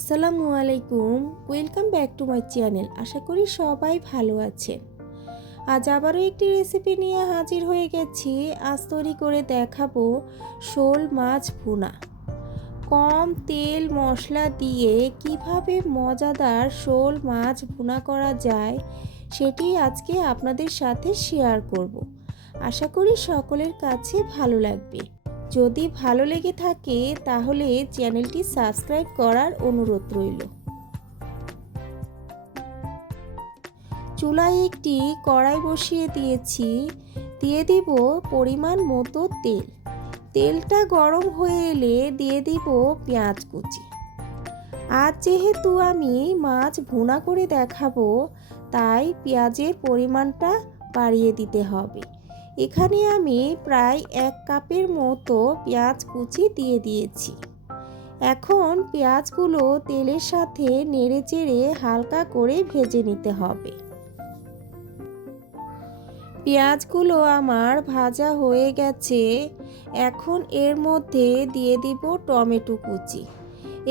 আসসালামু আলাইকুম, welcome back to my channel. আশা করি সবাই ভালো আছেন। আজ আবারও একটি রেসিপি নিয়ে হাজির হয়ে গেছি। আজ তৈরি করে দেখাবো শোল মাছ ভুনা। কম তেল মশলা দিয়ে কিভাবে মজাদার শোল মাছ ভুনা করা যায় সেটি আজকে আপনাদের সাথে শেয়ার করব। আশা করি সকলের কাছে ভালো লাগবে। যদি ভালো লেগে থাকে তাহলে চ্যানেলটি সাবস্ক্রাইব করার অনুরোধ রইল। চুলায় একটি কড়াই বসিয়ে দিয়েছি, দিয়ে দিব পরিমাণ মতো তেল। তেলটা গরম হয়ে এলে দিয়ে দিব পেঁয়াজ কুচি। আজ যেহেতু আমি মাছ ভুনা করে দেখাবো, তাই পেঁয়াজের পরিমাণটা বাড়িয়ে দিতে হবে। এখানে আমি প্রায় 1 কাপের মতো পেঁয়াজ কুচি দিয়ে দিয়েছি। এখন পেঁয়াজগুলো তেলের সাথে নেড়েচেড়ে হালকা করে ভেজে নিতে হবে। পেঁয়াজগুলো আমার ভাজা হয়ে গেছে। এখন এর মধ্যে দিয়ে দিব টমেটো কুচি।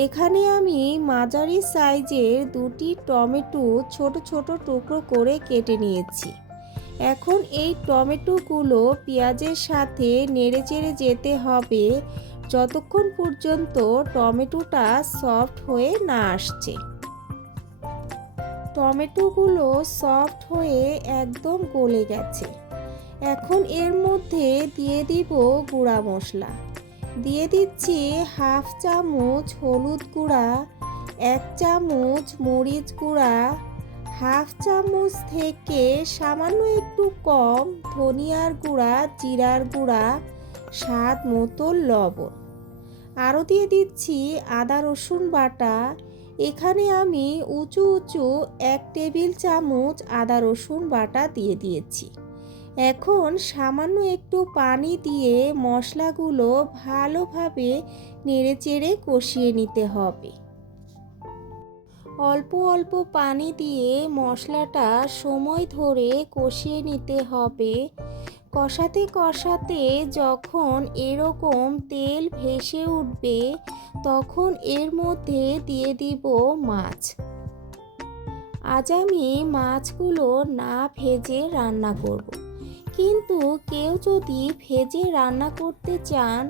এখানে আমি মাঝারি সাইজের 2টি টমেটো ছোট ছোট টুকরো করে কেটে নিয়েছি। এখন এই টমেটোগুলো পেঁয়াজের সাথে নেড়েচেড়ে যেতে হবে যতক্ষণ পর্যন্ত টমেটোটা সফট হয়ে না আসছে। টমেটোগুলো সফট হয়ে একদম গলে গেছে। এখন এর মধ্যে দিয়ে দিব গুঁড়া মশলা। দিয়ে দিচ্ছি 1/2 চামচ হলুদ গুঁড়া, 1 চামচ মরিচ গুঁড়া, 1/2 চামচ থেকে সামান্য একটু কম ধনিয়ার গুঁড়া, জিরার গুঁড়া, স্বাদ মতো লবণ। আরও দিয়ে দিচ্ছি আদা রসুন বাটা। এখানে আমি উঁচু উঁচু 1 টেবিল চামচ আদা রসুন বাটা দিয়ে দিয়েছি। এখন সামান্য একটু পানি দিয়ে মশলাগুলো ভালোভাবে নেড়েচেড়ে কষিয়ে নিতে হবে। অল্প অল্প পানি দিয়ে মশলাটা সময় ধরে কষিয়ে নিতে হবে। কষাতে কষাতে যখন এরকম তেল ভেসে উঠবে তখন এর মধ্যে দিয়ে দিব মাছ। আজ আমি মাছগুলো না ভেজে রান্না করব, কিন্তু কেউ যদি ভেজে রান্না করতে চান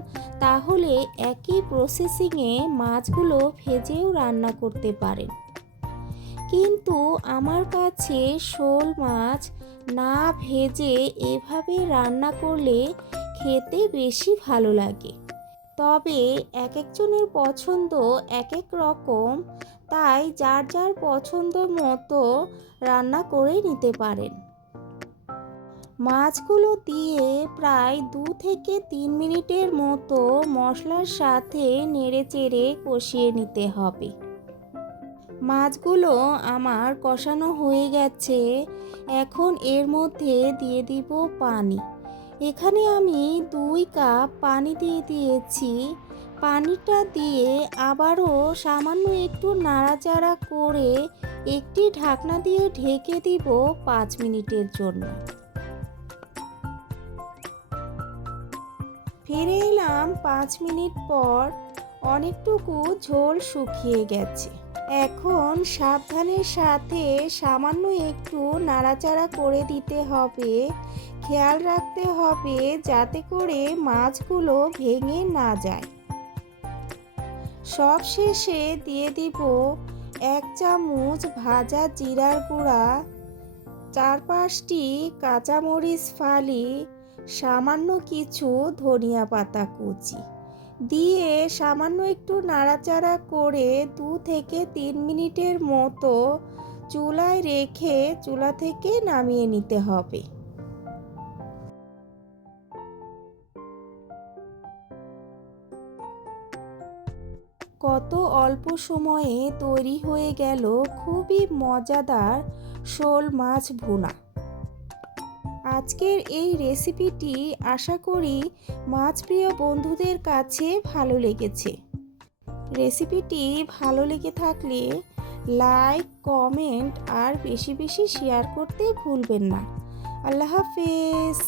তাহলে একই প্রসেসিংয়ে মাছগুলো ভেজেও রান্না করতে পারেন। কিন্তু আমার কাছে শোল মাছ না ভেজে এভাবে রান্না করলে খেতে বেশি ভালো লাগে। তবে এক একজনের পছন্দ এক এক রকম, তাই যার যার পছন্দ মতো রান্না করে নিতে পারেন। মাছগুলো দিয়ে প্রায় 2 থেকে 3 মিনিটের মতো মশলার সাথে নেড়েচেড়ে কষিয়ে নিতে হবে। মাছগুলো আমার কষানো হয়ে গেছে। এখন এর মধ্যে দিয়ে দিব পানি। এখানে আমি 2 কাপ পানি দিয়ে দিয়েছি। পানিটা দিয়ে আবারও সামান্য একটু নাড়াচাড়া করে একটি ঢাকনা দিয়ে ঢেকে দিব 5 মিনিটের জন্য। ফিরে এলাম 5 মিনিট পর। অনেকটুকু ঝোল শুকিয়ে গেছে। এখন সাবধানের সাথে সামান্য একটু নাড়াচাড়া করে দিতে হবে। খেয়াল রাখতে হবে যাতে করে মাছগুলো ভেঙে না যায়। সব শেষে দিয়ে দিব 1 চামচ ভাজা জিরার গুঁড়া, 4-5টি কাঁচামরিচ ফালি, সামান্য কিছু ধনিয়া পাতা কুচি দিয়ে সামান্য একটু নাড়াচাড়া করে 2 থেকে 3 মিনিটের মতো চুলায় রেখে চুলা থেকে নামিয়ে নিতে হবে। কত অল্প সময়ে তৈরি হয়ে গেল খুবই মজাদার শোল মাছ ভুনা। আজকের এই রেসিপিটি আশা করি মাছপ্রিয় বন্ধুদের কাছে ভালো লেগেছে। রেসিপিটি ভালো লেগে থাকলে লাইক, কমেন্ট আর বেশি বেশি শেয়ার করতে ভুলবেন না। আল্লাহ হাফেজ।